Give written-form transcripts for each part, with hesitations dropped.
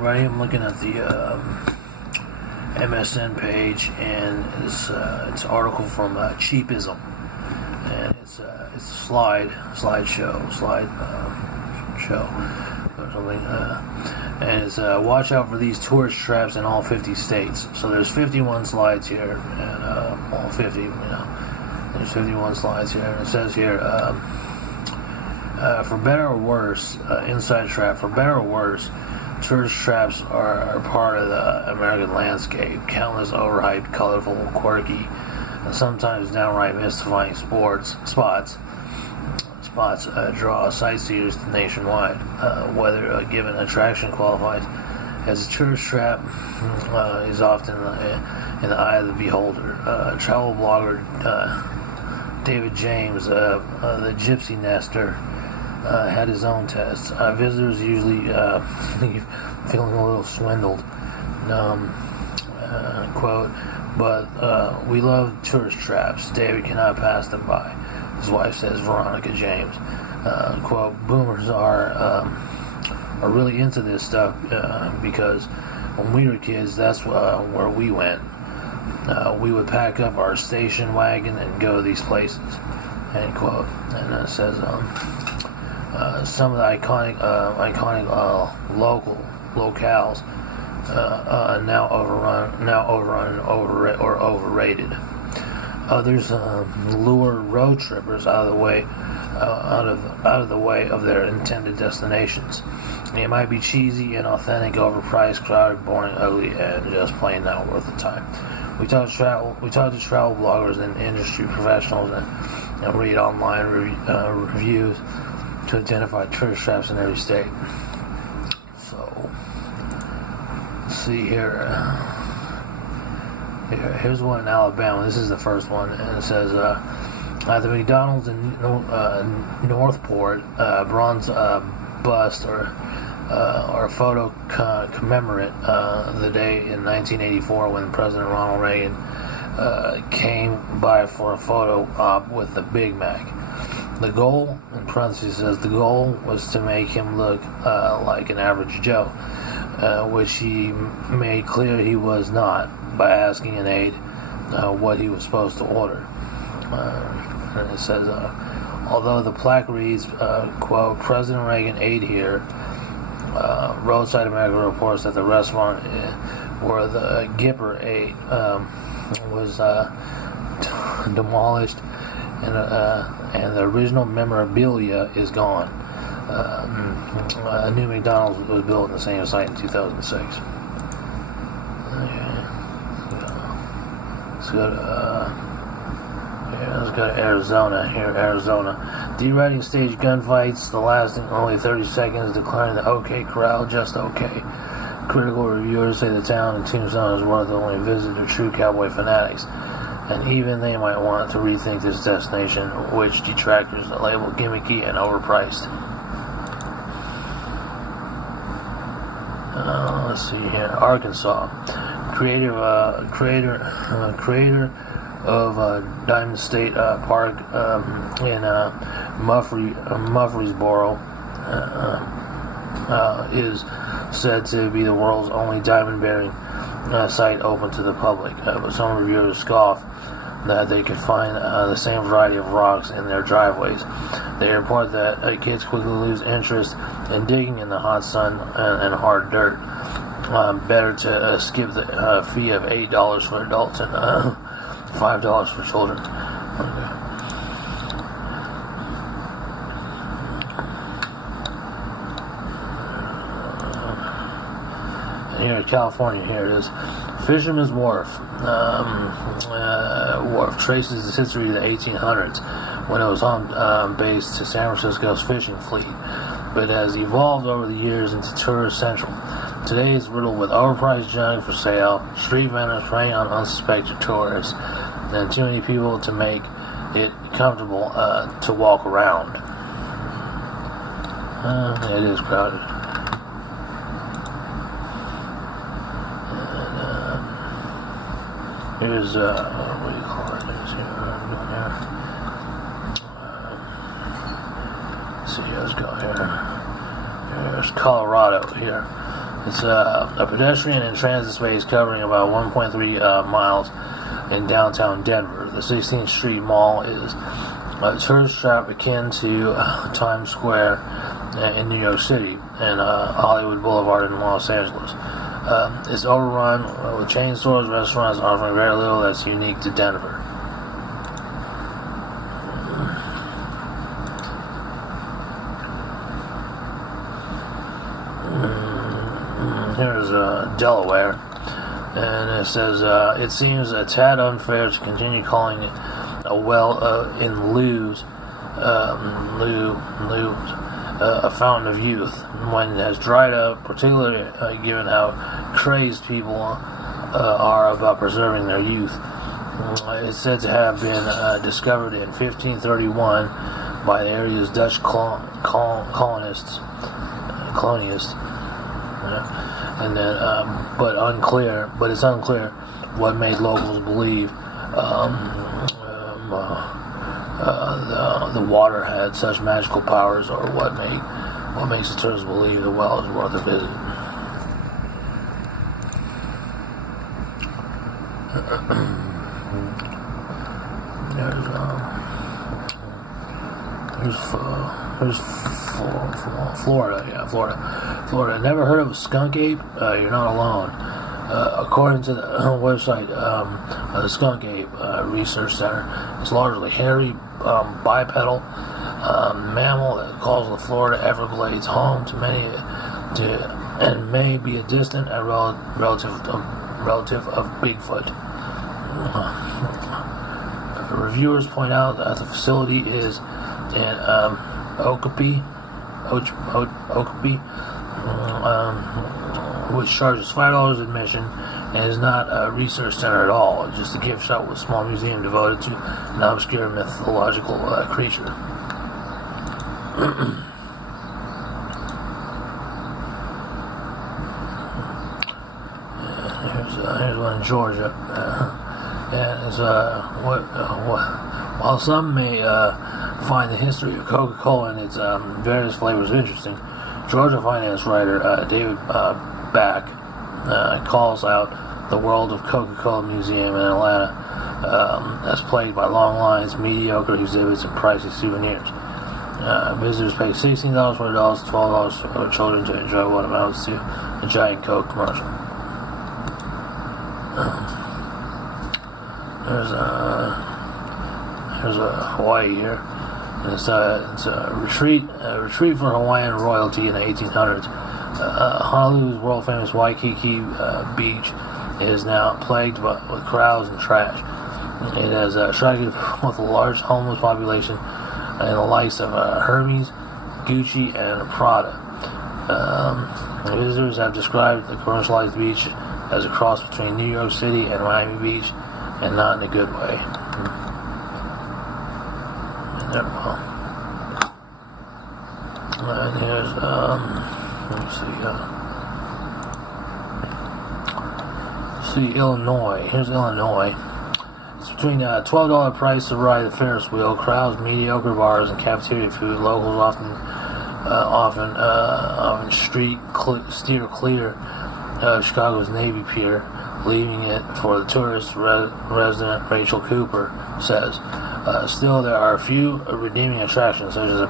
everybody. I'm looking at the MSN page, and it's an article from Cheapism, and it's a slideshow or something, and it's watch out for these tourist traps in all 50 states. So there's 51 slides here, and all 50, there's 51 slides here, and it says here, for better or worse, inside trap, for better or worse, tourist traps are part of the American landscape. Countless overhyped, colorful, quirky, and sometimes downright mystifying spots draw sightseers nationwide. Whether a given attraction qualifies as a tourist trap is often in the eye of the beholder. Travel blogger David James, the Gypsy Nester, had his own tests. Visitors usually leave feeling a little swindled. Quote, but we love tourist traps. David cannot pass them by. His wife says, Veronica James. Quote, boomers are really into this stuff because when we were kids, that's where we went. We would pack up our station wagon and go to these places. End quote. And it says, some of the iconic locales now overrun or overrated. Others lure road trippers out of the way of their intended destinations. It might be cheesy, inauthentic, overpriced, crowded, boring, ugly, and just plain not worth the time. We talk to travel bloggers and industry professionals and read online reviews to identify tourist traps in every state. So, let's see here. Here's one in Alabama. This is the first one, and it says, at the McDonald's in Northport, bronze bust or photo commemorate the day in 1984 when President Ronald Reagan came by for a photo op with the Big Mac. The goal, in parentheses, says the goal was to make him look like an average Joe, which he made clear he was not by asking an aide what he was supposed to order. And it says, although the plaque reads, quote, President Reagan ate here, Roadside America reports that the restaurant where the Gipper ate was demolished, and the original memorabilia is gone. A new McDonald's was built on the same site in 2006. Let's go to Arizona. Arizona. Deriding stage gunfights, the lasting only 30 seconds, declaring the OK Corral just okay. Critical reviewers say the town in Tombstone is worth only a visit to true cowboy fanatics, and even they might want to rethink this destination, which detractors label gimmicky and overpriced. Let's see here. Arkansas. Creator of Diamond State Park in Murfreesboro is said to be the world's only diamond-bearing site open to the public. But some reviewers scoff that they could find the same variety of rocks in their driveways. They report that kids quickly lose interest in digging in the hot sun and hard dirt. Better to skip the fee of $8 for adults and $5 for children. Okay. Here in California, here it is. Fisherman's Wharf. Wharf traces its history to the 1800s when it was home base to San Francisco's fishing fleet, but has evolved over the years into tourist central. Today it's riddled with overpriced junk for sale, street vendors preying on unsuspecting tourists, and too many people to make it comfortable to walk around. It is crowded. And, here's, what do you call it? Let's see, let's go here. Here's Colorado here. It's a pedestrian and transit space covering about 1.3 miles in downtown Denver. The 16th Street Mall is a tourist trap akin to Times Square in New York City and Hollywood Boulevard in Los Angeles. It's overrun with chain stores, restaurants offering very little that's unique to Denver. Here's Delaware, and it says it seems a tad unfair to continue calling it a well in Lewes, a fountain of youth, when it has dried up, particularly given how crazed people are about preserving their youth. It's said to have been discovered in 1531 by the area's Dutch colonists. And then, but it's unclear what made locals believe the water had such magical powers, or what makes the tourists believe the well is worth a visit. There's Florida. Yeah, Florida. Never heard of a skunk ape? You're not alone. According to the website, the Skunk Ape Research Center, it's largely hairy, bipedal mammal that calls the Florida Everglades home to many, and may be a distant and relative of Bigfoot. Reviewers point out that the facility is in Okapi, which charges $5 admission and is not a research center at all. It's just a gift shop with a small museum devoted to an obscure mythological creature. Here's one in Georgia. And it's while some may find the history of Coca-Cola and its various flavors interesting, Georgia finance writer David Back calls out the World of Coca-Cola Museum in Atlanta as plagued by long lines, mediocre exhibits, and pricey souvenirs. Visitors pay $16 for adults, $12 for children to enjoy what amounts to a giant Coke commercial. There's a Hawaii here. It's a retreat for Hawaiian royalty in the 1800s. Honolulu's world-famous Waikiki beach is now plagued with crowds and trash. It has attracted with a large homeless population and the likes of Hermes, Gucci, and Prada. Visitors have described the commercialized beach as a cross between New York City and Miami Beach, and not in a good way. And here's, let me see, Illinois. Here's Illinois. It's between a $12 price to ride the Ferris wheel, crowds, mediocre bars, and cafeteria food. Locals often steer clear of Chicago's Navy Pier, leaving it for the tourist. Resident Rachel Cooper says. Still, there are a few redeeming attractions, such as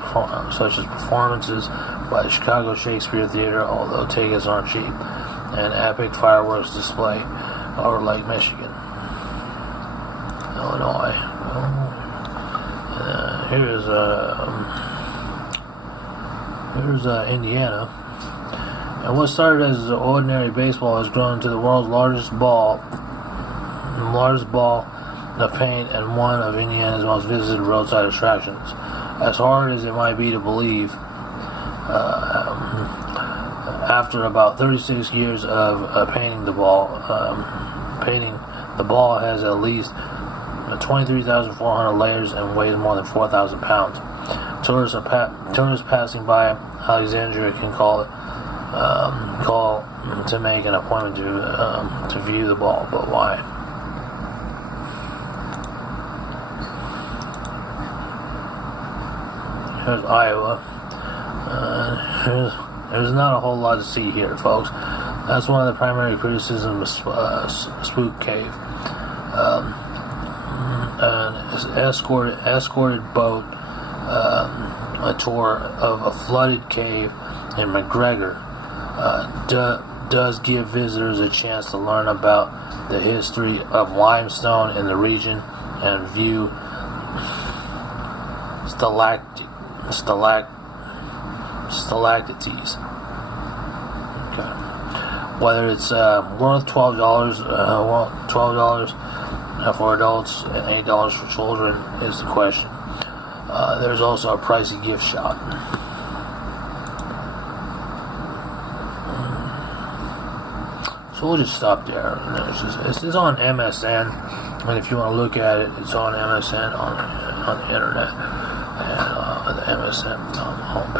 performances by the Chicago Shakespeare Theater, although tickets aren't cheap, and epic fireworks display over Lake Michigan. Illinois. Here's Indiana. And what started as ordinary baseball has grown into the world's largest ball of paint and one of Indiana's most visited roadside attractions. As hard as it might be to believe, after about 36 years of painting the ball has at least 23,400 layers and weighs more than 4,000 pounds. Tourists passing by Alexandria can call to make an appointment to view the ball, but why? Here's Iowa. There's not a whole lot to see here, folks. That's one of the primary criticisms of Spook Cave. An escorted boat, a tour of a flooded cave in McGregor, does give visitors a chance to learn about the history of limestone in the region and view stalactites. Okay. Whether it's worth $12 for adults and $8 for children is the question. There's also a pricey gift shop. So we'll just stop there. It's on MSN, and if you want to look at it, it's on MSN on the internet and the MSN homepage.